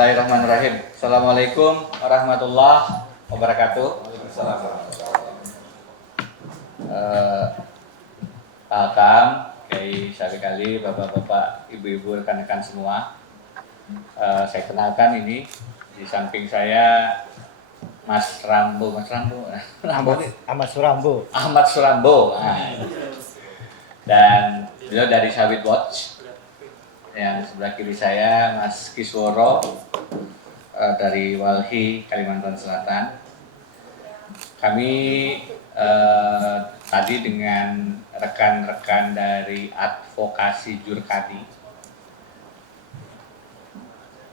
Bismillahirrahmanirrahim. Assalamualaikum warahmatullahi wabarakatuh. Welcome, Kiai Syarikali, bapak-bapak, ibu-ibu, rekan-rekan semua. Saya kenalkan ini di samping saya Mas Rambo. Ahmad Surambo. Ahmad Surambo. Dan beliau dari Sawit Watch. Yang sebelah kiri saya Mas Kisworo dari Walhi, Kalimantan Selatan. Kami tadi dengan rekan-rekan dari Advokasi Jurkani.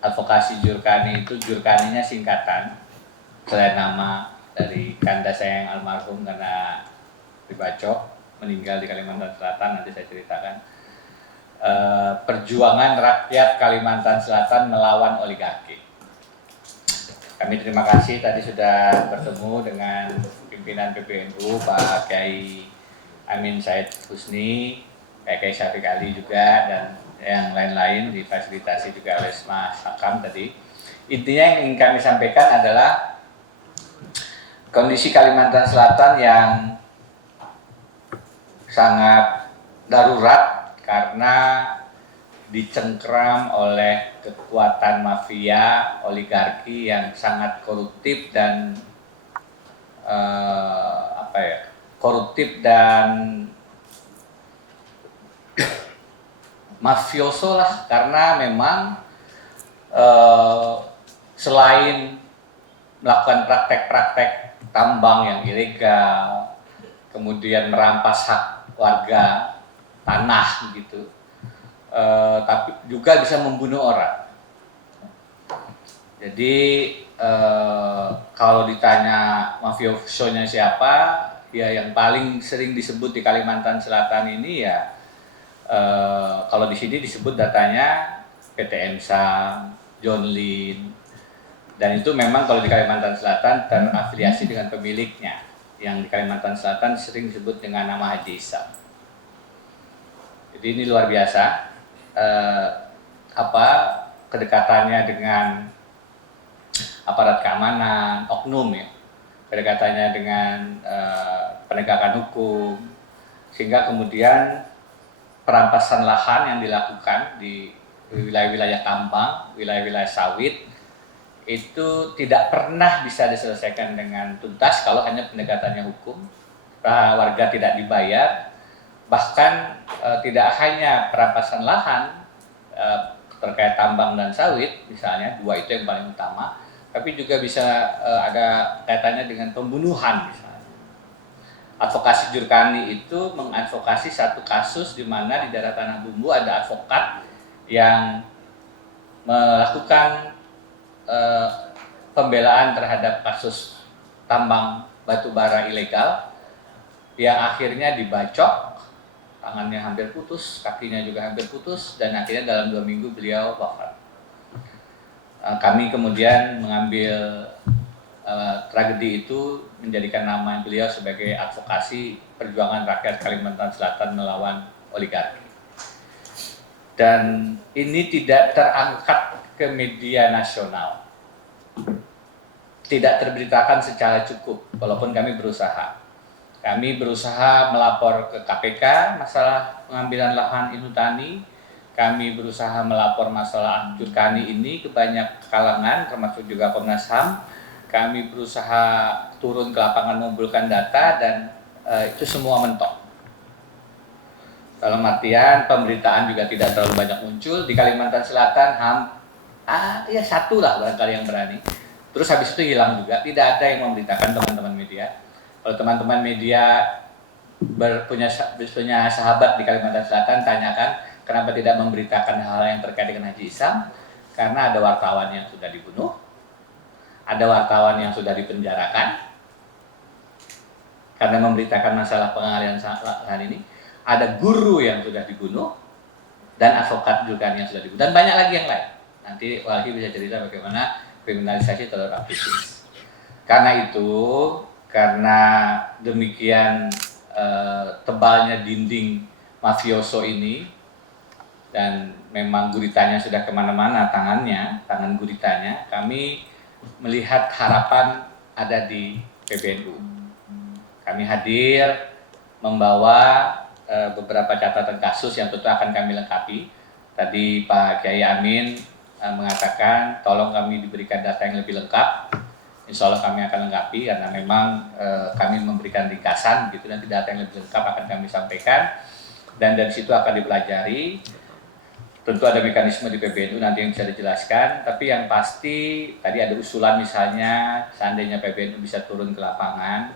Advokasi Jurkani itu, Jurkaninya singkatan, selain nama dari kanda saya yang almarhum karena dibacok, meninggal di Kalimantan Selatan, nanti saya ceritakan. Perjuangan rakyat Kalimantan Selatan melawan oligarki. Kami terima kasih tadi sudah bertemu dengan pimpinan PBNU Pak Kiai Amin Said Husni, Pak Kiai Syarikali juga, dan yang lain-lain difasilitasi juga oleh Mas Hakam tadi. Intinya yang ingin kami sampaikan adalah kondisi Kalimantan Selatan yang sangat darurat karena dicengkram oleh kekuatan mafia oligarki yang sangat koruptif dan mafioso lah, karena memang selain melakukan praktek-praktek tambang yang ilegal, kemudian merampas hak warga tanah gitu, tapi juga bisa membunuh orang. Jadi kalau ditanya mafiosonya siapa, ya yang paling sering disebut di Kalimantan Selatan ini ya kalau di sini disebut datanya PT Emsam, John Lin, dan itu memang kalau di Kalimantan Selatan terafiliasi dengan pemiliknya, yang di Kalimantan Selatan sering disebut dengan nama Haji Isam. Jadi ini luar biasa kedekatannya dengan aparat keamanan, oknum ya, kedekatannya dengan penegakan hukum, sehingga kemudian perampasan lahan yang dilakukan di wilayah-wilayah tambang, wilayah-wilayah sawit itu tidak pernah bisa diselesaikan dengan tuntas kalau hanya pendekatannya hukum, warga tidak dibayar. Bahkan tidak hanya perampasan lahan terkait tambang dan sawit misalnya, dua itu yang paling utama, tapi juga bisa ada kaitannya dengan pembunuhan misalnya. Advokasi Jurkani itu mengadvokasi satu kasus di mana di daerah Tanah Bumbu ada advokat yang melakukan pembelaan terhadap kasus tambang batu bara ilegal yang akhirnya dibacok, tangannya hampir putus, kakinya juga hampir putus, dan akhirnya dalam 2 minggu beliau wafat. Kami kemudian mengambil tragedi itu, menjadikan nama beliau sebagai advokasi perjuangan rakyat Kalimantan Selatan melawan oligarki. Dan ini tidak terangkat ke media nasional, tidak terberitakan secara cukup, walaupun kami berusaha. Kami berusaha melapor ke KPK masalah pengambilan lahan Inhutani. Kami berusaha melapor masalah Jurkani ini ke banyak kalangan, termasuk juga Komnas HAM. Kami berusaha turun ke lapangan mengumpulkan data, dan itu semua mentok. Dalam artian pemberitaan juga tidak terlalu banyak muncul. Di Kalimantan Selatan ya satu lah barangkali yang berani. Terus habis itu hilang juga, tidak ada yang memberitakan teman-teman media. Kalau teman-teman media punya sahabat di Kalimantan Selatan, tanyakan kenapa tidak memberitakan hal yang terkait dengan Haji Isam. Karena ada wartawan yang sudah dibunuh, ada wartawan yang sudah dipenjarakan karena memberitakan masalah pengalihan lahan ini, ada guru yang sudah dibunuh, dan advokat juga yang sudah dibunuh, dan banyak lagi yang lain. Nanti Walhi bisa cerita bagaimana kriminalisasi terhadap aktivis. Karena itu, karena demikian tebalnya dinding mafioso ini, dan memang guritanya sudah kemana-mana tangan guritanya, kami melihat harapan ada di PBNU. Kami hadir membawa beberapa catatan kasus yang tentu akan kami lengkapi. Tadi Pak Kiai Amin mengatakan tolong kami diberikan data yang lebih lengkap. Insya Allah kami akan lengkapi karena memang kami memberikan ringkasan gitu, nanti data yang lebih lengkap akan kami sampaikan dan dari situ akan dipelajari. Tentu ada mekanisme di PBNU nanti yang bisa dijelaskan, tapi yang pasti tadi ada usulan misalnya seandainya PBNU bisa turun ke lapangan,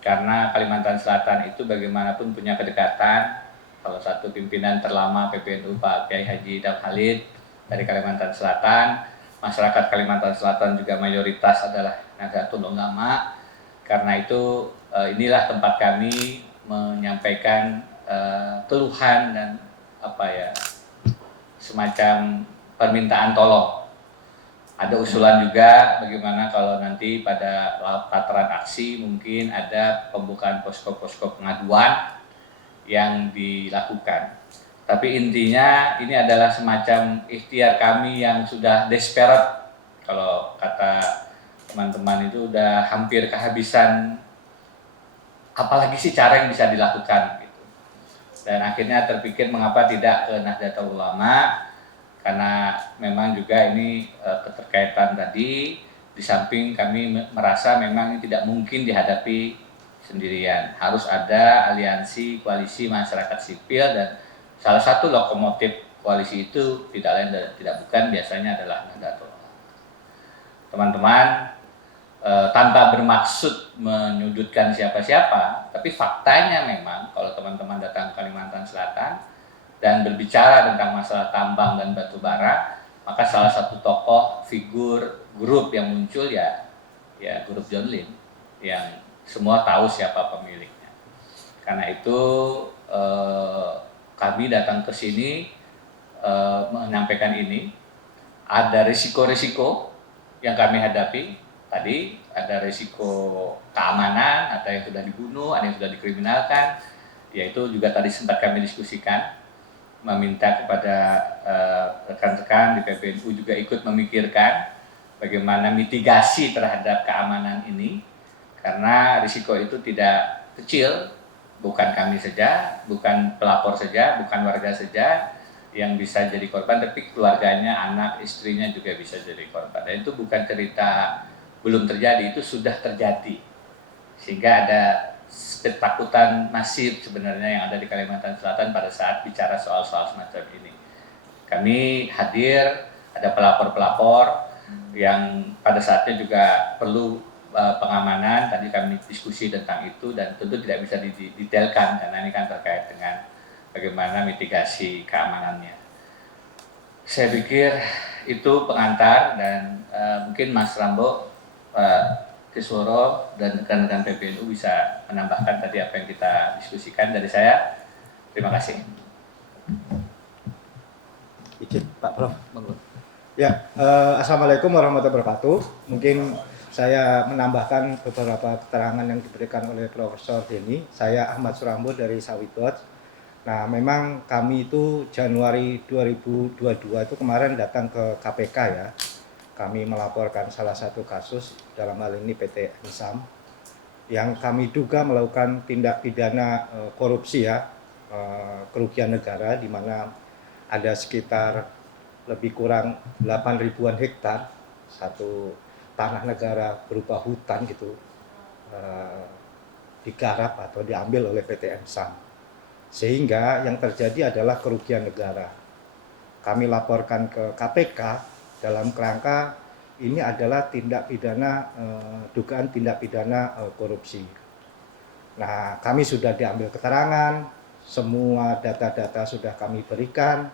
karena Kalimantan Selatan itu bagaimanapun punya kedekatan. Salah satu pimpinan terlama PBNU Pak Kiai Haji Idham Khalid dari Kalimantan Selatan, masyarakat Kalimantan Selatan juga mayoritas adalah Nahdlatul Ulama. Karena itu inilah tempat kami menyampaikan keluhan dan semacam permintaan tolong. Ada usulan juga bagaimana kalau nanti pada tataran aksi mungkin ada pembukaan posko-posko pengaduan yang dilakukan. Tapi intinya ini adalah semacam ikhtiar kami yang sudah desperate. Kalau kata teman-teman itu udah hampir kehabisan, apalagi sih cara yang bisa dilakukan gitu. Dan akhirnya terpikir mengapa tidak ke Nahdlatul Ulama, karena memang juga ini keterkaitan tadi, di samping kami merasa memang ini tidak mungkin dihadapi sendirian, harus ada aliansi koalisi masyarakat sipil dan salah satu lokomotif koalisi itu tidak lain dan tidak bukan biasanya adalah Nahdlatul Ulama. Teman-teman, tanpa bermaksud menyudutkan siapa-siapa, tapi faktanya memang kalau teman-teman datang ke Kalimantan Selatan dan berbicara tentang masalah tambang dan batu bara, maka salah satu tokoh figur grup yang muncul ya grup John Lim yang semua tahu siapa pemiliknya. Karena itu kami datang ke sini menyampaikan ini. Ada risiko-risiko yang kami hadapi. Tadi ada risiko keamanan, ada yang sudah dibunuh, ada yang sudah dikriminalkan. Yaitu juga tadi sempat kami diskusikan, meminta kepada rekan-rekan di PBNU juga ikut memikirkan bagaimana mitigasi terhadap keamanan ini. Karena risiko itu tidak kecil, bukan kami saja, bukan pelapor saja, bukan warga saja yang bisa jadi korban, tapi keluarganya, anak, istrinya juga bisa jadi korban. Dan itu bukan cerita belum terjadi, itu sudah terjadi. Sehingga ada ketakutan masif sebenarnya yang ada di Kalimantan Selatan pada saat bicara soal-soal semacam ini. Kami hadir, ada pelapor-pelapor yang pada saatnya juga perlu pengamanan. Tadi kami diskusi tentang itu dan tentu tidak bisa didetailkan karena ini kan terkait dengan bagaimana mitigasi keamanannya. Saya pikir itu pengantar dan mungkin Mas Rambo, Pak Kisworo dan rekan-rekan PBNU bisa menambahkan tadi apa yang kita diskusikan dari saya. Terima kasih. Izin Pak Prof. Ya, Assalamualaikum warahmatullahi wabarakatuh. Mungkin saya menambahkan beberapa keterangan yang diberikan oleh Profesor Denny. Saya Ahmad Surambo dari Sawitwatch. Nah, memang kami itu Januari 2022 itu kemarin datang ke KPK ya. Kami melaporkan salah satu kasus, dalam hal ini PT Ensam, yang kami duga melakukan tindak pidana korupsi ya, kerugian negara, di mana ada sekitar lebih kurang 8 ribuan hektar satu tanah negara berupa hutan gitu digarap atau diambil oleh PT Ensam, sehingga yang terjadi adalah kerugian negara. Kami laporkan ke KPK dalam kerangka ini adalah tindak pidana dugaan tindak pidana korupsi. Nah, kami sudah diambil keterangan, semua data-data sudah kami berikan.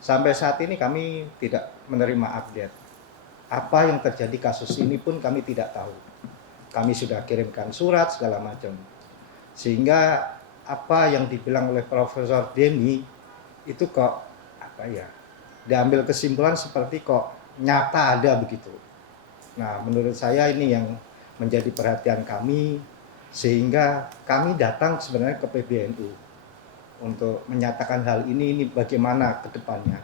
Sampai saat ini kami tidak menerima update. Apa yang terjadi kasus ini pun kami tidak tahu. Kami sudah kirimkan surat segala macam. Sehingga apa yang dibilang oleh Profesor Denny itu kok diambil kesimpulan seperti kok nyata ada begitu. Nah, menurut saya ini yang menjadi perhatian kami, sehingga kami datang sebenarnya ke PBNU untuk menyatakan hal ini bagaimana ke depannya.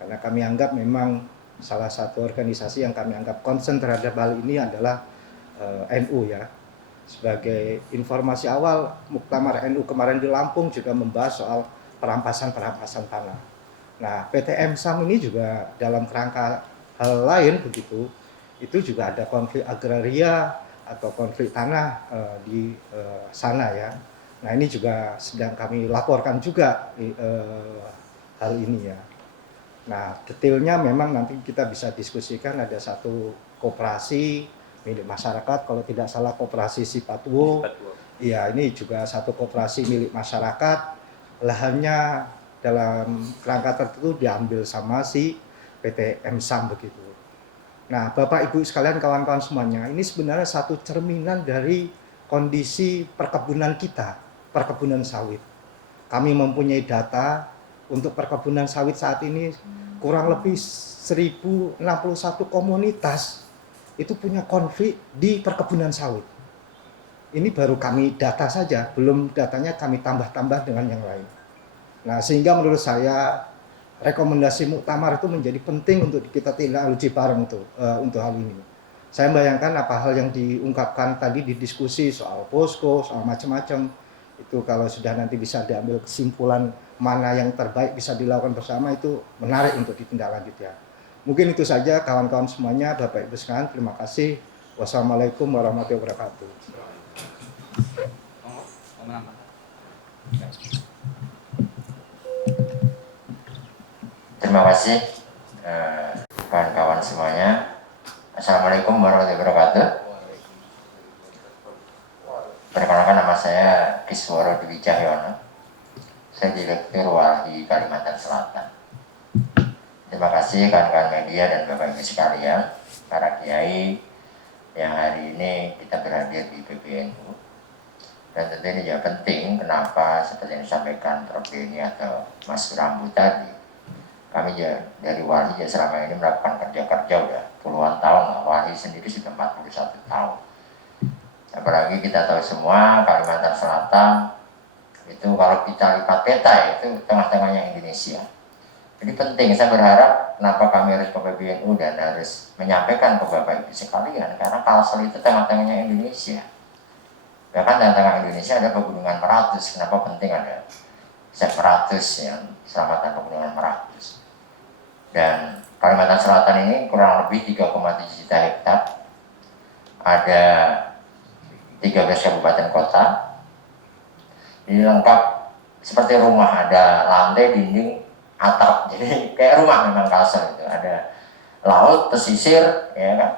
Karena kami anggap memang salah satu organisasi yang kami anggap concern terhadap hal ini adalah NU ya. Sebagai informasi awal, Muktamar NU kemarin di Lampung juga membahas soal perampasan tanah. Nah, PT MSAM ini juga dalam kerangka hal lain begitu, itu juga ada konflik agraria atau konflik tanah di sana ya. Nah, ini juga sedang kami laporkan juga hal ini ya. Nah, detailnya memang nanti kita bisa diskusikan, ada satu koperasi milik masyarakat, kalau tidak salah koperasi Sipatuwo. Iya, ini juga satu koperasi milik masyarakat, lahannya dalam kerangka tertentu diambil sama si PT MSAM begitu. Nah, Bapak Ibu sekalian, kawan-kawan semuanya, ini sebenarnya satu cerminan dari kondisi perkebunan kita, perkebunan sawit. Kami mempunyai data untuk perkebunan sawit saat ini kurang lebih 1061 komunitas itu punya konflik di perkebunan sawit. Ini baru kami data saja, belum datanya kami tambah-tambah dengan yang lain. Nah, sehingga menurut saya rekomendasi muktamar itu menjadi penting untuk kita tindak lanjuti bareng untuk hal ini. Saya bayangkan apa hal yang diungkapkan tadi di diskusi soal posko, soal macam-macam, itu kalau sudah nanti bisa diambil kesimpulan mana yang terbaik bisa dilakukan bersama, itu menarik untuk ditindaklanjuti ya. Mungkin itu saja kawan-kawan semuanya, Bapak Ibu sekalian, terima kasih. Wassalamualaikum warahmatullahi wabarakatuh. Terima kasih kawan-kawan semuanya. Assalamualaikum warahmatullahi wabarakatuh. Perkenalkan, nama saya Kisworo Dwi Cahyono. Saya Direktur Walhi Kalimantan Selatan. Terima kasih kawan-kawan media dan Bapak Ibu sekalian, para kiai yang hari ini kita berhadir di PBNU. Dan tentu ini juga penting, kenapa seperti yang disampaikan Prof. Denny atau Mas Rambu tadi. Kami juga dari Walhi ya selama ini melakukan kerja-kerja udah puluhan tahun lah. Walhi sendiri sudah 41 tahun. Apalagi kita tahu semua Kalimantan Selatan itu kalau kita lipat peta itu tengah-tengahnya Indonesia. Jadi penting, saya berharap kenapa kami harus ke PBNU dan harus menyampaikan ke Bapak Ibu sekalian, karena Kalsel itu tengah-tengahnya Indonesia. Bahkan tengah-tengah Indonesia ada pegunungan Meratus. Kenapa penting ada Meratus yang selamatan pegunungan Meratus? Dan Kalimantan Selatan ini kurang lebih 3,7 juta hektar, ada 13 kabupaten kota. Jadi lengkap seperti rumah, ada lantai, dinding, atap. Jadi kayak rumah memang Kalsel itu. Ada laut, pesisir, ya kan,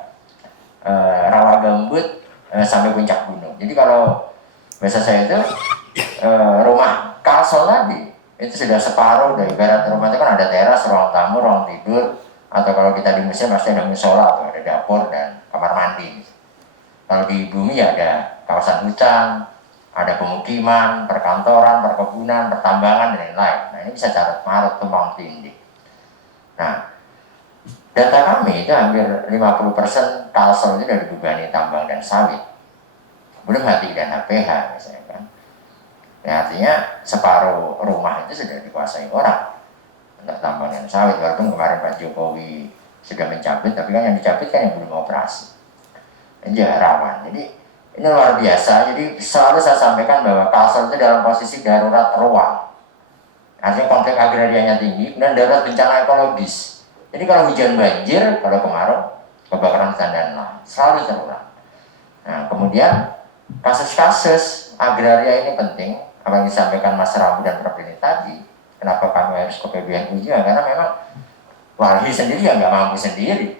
rawa gambut, sampai puncak gunung. Jadi kalau bahasa saya itu rumah Kalsel tadi itu sudah separuh dari ibarat rumah itu kan ada teras, ruang tamu, ruang tidur, atau kalau kita di Mesir pasti ada musola atau ada dapur dan kamar mandi. Kalau di bumi ya ada kawasan hutan, ada pemukiman, perkantoran, perkebunan, pertambangan, dan lain-lain. Nah, ini bisa Carut Marut, Tumpang Tindih. Nah, data kami itu hampir 50% Kalsel itu dari dibebani tambang dan sawit. Belum HTI dan HPH misalnya kan. Ya, artinya separuh rumah itu sudah dikuasai orang untuk tambang dan sawit. Walaupun kemarin Pak Jokowi sudah mencabut, tapi kan yang dicabut kan yang belum operasi. Ini juga rawan. Jadi ini luar biasa. Jadi selalu saya sampaikan bahwa Kalsel itu dalam posisi darurat ruang. Artinya konflik agrarianya tinggi dan darurat bencana ekologis. Jadi kalau hujan banjir, kalau kemarau, kebakaran hutan dan lahan, selalu terulang. Nah, kemudian kasus-kasus agraria ini penting. Apa yang disampaikan Mas Rabu dan Prof. Denny tadi, kenapa kami harus ke PBNU juga? Karena memang Walhi sendiri ya nggak mampu sendiri.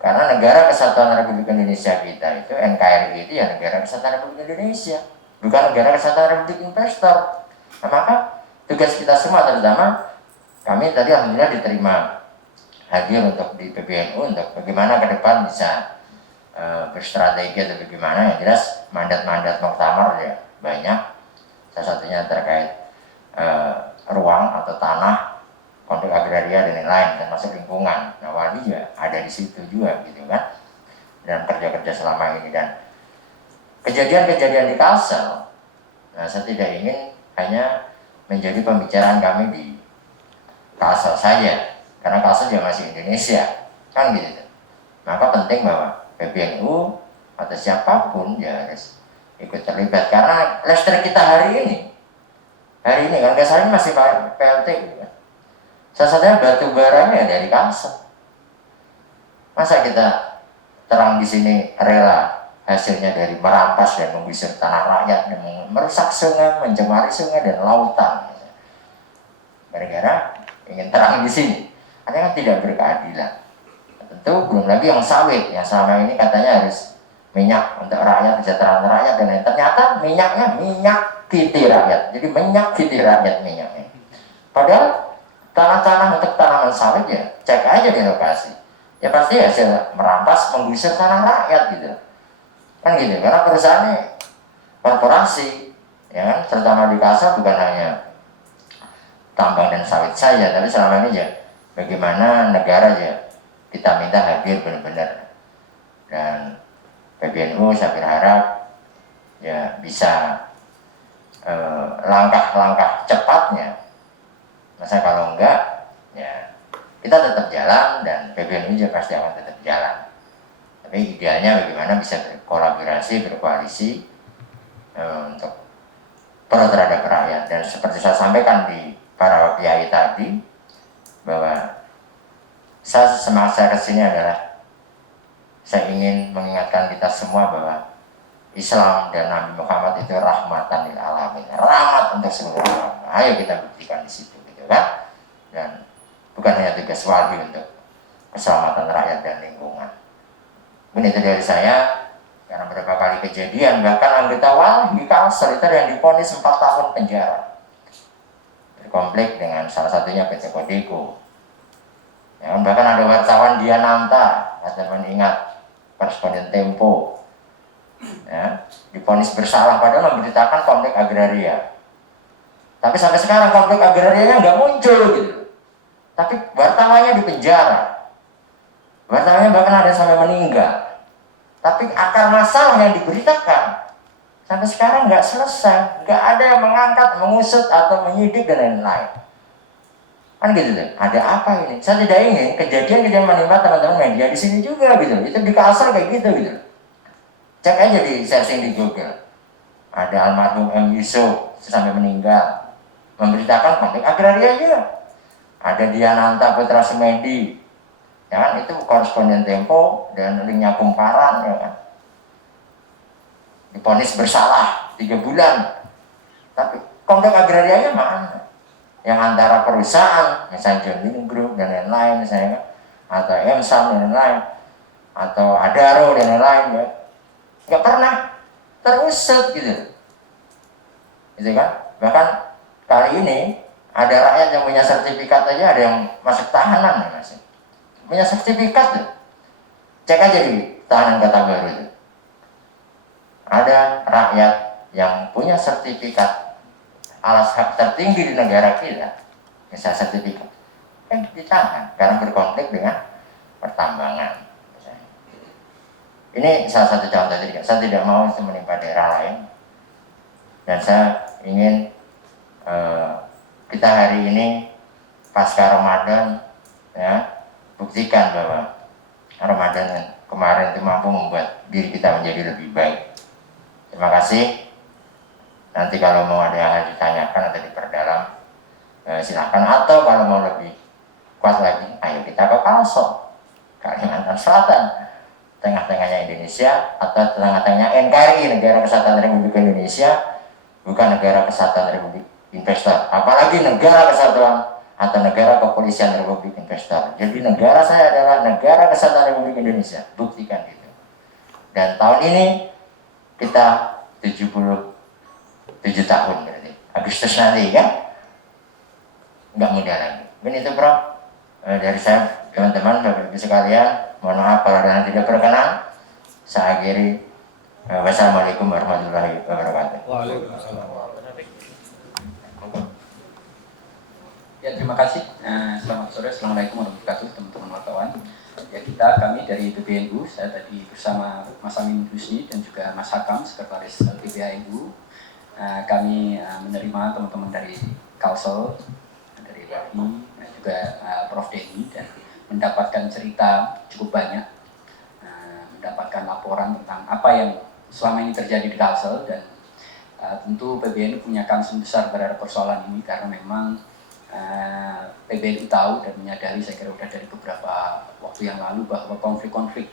Karena Negara Kesatuan Republik Indonesia kita itu, NKRI itu ya Negara Kesatuan Republik Indonesia, bukan Negara Kesatuan Republik Investor. Nah, maka tugas kita semua, terutama kami tadi alhamdulillah diterima hadir untuk di PBNU untuk bagaimana ke depan bisa berstrategi atau bagaimana. Yang jelas mandat-mandat muktamar ya banyak. Salah satunya terkait ruang atau tanah, konflik agraria dan lain-lain, termasuk lingkungan. Nah, Walhi juga ada di situ juga gitu kan, dalam kerja-kerja selama ini. Dan kejadian-kejadian di Kalsel, nah, saya tidak ingin hanya menjadi pembicaraan kami di Kalsel saja, karena Kalsel juga masih Indonesia, kan gitu. Maka penting bahwa PBNU atau siapapun ya harus ikut terlibat, karena listrik kita hari ini kan gas ini masih PLTU kan. Salah satunya batu baranya dari Kalsel. Masa kita terang di sini rela hasilnya dari merampas dan menggusur tanah rakyat dan merusak sungai, mencemari sungai dan lautan. Gara-gara ingin terang di sini, ada kan tidak berkeadilan. Tentu belum lagi yang sawit, yang selama ini katanya harus minyak untuk rakyat, kesejahteraan rakyat dan lain. Ternyata minyaknya minyak kiti rakyat, jadi minyak kiti rakyat minyaknya. Padahal tanah-tanah untuk tanaman sawit ya cek aja di lokasi, ya pasti hasil merampas menggusur tanah rakyat gitu. Kan gitu, karena perusahaan ini korporasi, ya kan, terutama di Kalsel bukan hanya tambang dan sawit saja, tapi selama ini ya bagaimana negara ya kita minta hadir benar-benar, dan PBNU saya berharap ya bisa langkah-langkah cepatnya. Masa kalau enggak ya kita tetap jalan dan PBNU juga pasti akan tetap jalan. Tapi idealnya bagaimana bisa berkolaborasi, berkoalisi untuk pro terhadap rakyat. Dan seperti saya sampaikan di para kiai tadi, bahwa semangat saya kesini adalah saya ingin mengingatkan kita semua bahwa Islam dan Nabi Muhammad itu rahmatan lil alamin, rahmat untuk seluruh alam. Ayo kita buktikan di situ, gitu kan? Dan bukan hanya tugas wali untuk keselamatan rakyat dan lingkungan. Ini itu dari saya, karena beberapa kali kejadian, bahkan anggota wali di Kalsel itu yang divonis 4 tahun penjara, berkonflik dengan salah satunya PT Kodeko. Ya, bahkan ada wartawan Diananta, teman ingat, koresponden Tempo, ya, divonis bersalah padahal memberitakan konflik agraria. Tapi sampai sekarang konflik agrarianya nggak muncul gitu. Tapi wartawannya di penjara. Wartawannya bahkan ada sampai meninggal. Tapi akar masalah yang diberitakan sampai sekarang nggak selesai, nggak ada yang mengangkat, mengusut atau menyidik dan lain-lain. Kan gitu deh. Ada apa ini? Saya tidak ingin kejadian menimpa teman-teman media di sini juga gitu. Itu di Kalsel kayak gitu. Cek aja di searching di Google. Ada almarhum M. Yusuf sampai meninggal, memberitakan konflik agraria aja. Ada Diananta Putra Semedi, ya kan, itu koresponden Tempo dan linknya Kumparan, ya kan, divonis bersalah 3 bulan. Tapi konflik agrarianya mana? Yang antara perusahaan, misalnya John Lynn Group dan lain-lain, misalnya, atau Emsam dan lain-lain, atau Adaro dan lain-lain, ya, nggak pernah terusut gitu. Gitu kan? Bahkan kali ini ada rakyat yang punya sertifikat aja, ada yang masuk tahanan, ya, masih punya sertifikat tuh. Cek aja di tahanan Kota Baru itu. Ada rakyat yang punya sertifikat alas hak tertinggi di negara kita, misal sertifikat, ditahan karena berkonflik dengan pertambangan. Misalnya. Ini salah satu contoh. Saya tidak mau itu menimpa daerah lain, dan saya ingin kita hari ini pasca Ramadan, ya, buktikan bahwa Ramadan yang kemarin itu mampu membuat diri kita menjadi lebih baik. Terima kasih. Nanti kalau mau ada yang ditanyakan atau diperdalam, silakan. Atau kalau mau lebih kuat lagi, ayo kita ke Kalsel, Kalimantan Selatan, tengah-tengahnya Indonesia, atau tengah-tengahnya NKRI, Negara Kesatuan Republik Indonesia, bukan Negara Kesatuan Republik Investor, apalagi Negara Kesatuan atau Negara Kepolisian Republik Investor. Jadi negara saya adalah Negara Kesatuan Republik Indonesia, buktikan itu. Dan tahun ini kita 77 tahun berarti, Agustus nanti kan, nggak mudah lagi. Ini itu Prof, dari saya, teman-teman, Bapak Ibu sekalian, mohon maaf kalau ada yang tidak berkenan. Saya akhiri. Wassalamualaikum warahmatullahi wabarakatuh. Waalaikumsalam. Ya, terima kasih. Selamat sore, assalamualaikum warahmatullahi wabarakatuh, teman-teman wartawan. Ya, kami dari PBNU, saya tadi bersama Mas Amin Husni dan juga Mas Hakam, Sekretaris LPBANU. Kami menerima teman-teman dari Kalsel, dari WAPI, dan juga Prof. Denny, dan mendapatkan cerita cukup banyak, mendapatkan laporan tentang apa yang selama ini terjadi di Kalsel, dan tentu PBNU punya concern besar terhadap persoalan ini karena memang PBNU tahu dan menyadari, saya kira sudah dari beberapa waktu yang lalu, bahwa konflik-konflik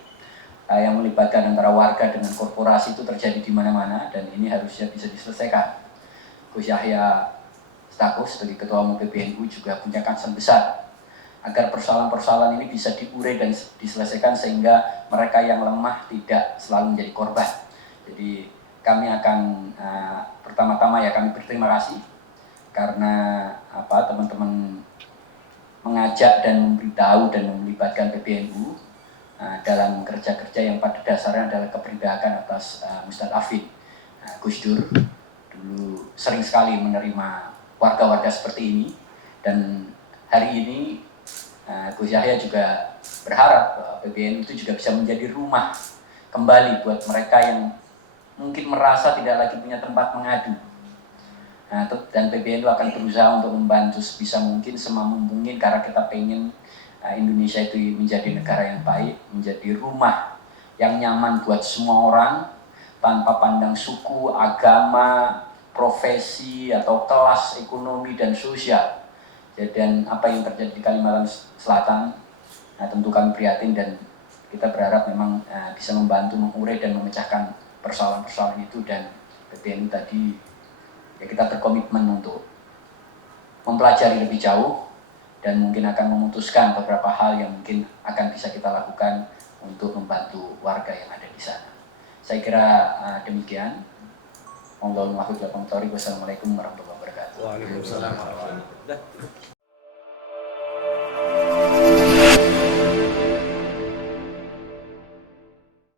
yang melibatkan antara warga dengan korporasi itu terjadi di mana-mana, dan ini harusnya bisa diselesaikan. Gus Yahya Stakuf sebagai Ketua Umum PBNU juga punya concern besar agar persoalan-persoalan ini bisa diurai dan diselesaikan sehingga mereka yang lemah tidak selalu menjadi korban. Jadi kami akan pertama-tama ya kami berterima kasih karena teman-teman mengajak dan memberitahu dan melibatkan PBNU dalam kerja-kerja yang pada dasarnya adalah keprihakan atas Ustadz Afid. Gus Dur dulu sering sekali menerima warga-warga seperti ini, dan hari ini Gus Yahya juga berharap bahwa PBNU itu juga bisa menjadi rumah kembali buat mereka yang mungkin merasa tidak lagi punya tempat mengadu. Dan PBNU akan berusaha untuk membantu sebisa mungkin, semampu mungkin, karena kita pengen Indonesia itu menjadi negara yang baik, menjadi rumah yang nyaman buat semua orang tanpa pandang suku, agama, profesi, atau kelas ekonomi dan sosial. Dan apa yang terjadi di Kalimantan Selatan, tentu kami prihatin, dan kita berharap memang bisa membantu mengurai dan memecahkan persoalan-persoalan itu. Dan PBNU tadi ya kita berkomitmen untuk mempelajari lebih jauh dan mungkin akan memutuskan beberapa hal yang mungkin akan bisa kita lakukan untuk membantu warga yang ada di sana. Saya kira demikian. Wassalamualaikum warahmatullahi wabarakatuh. Waalaikumsalam.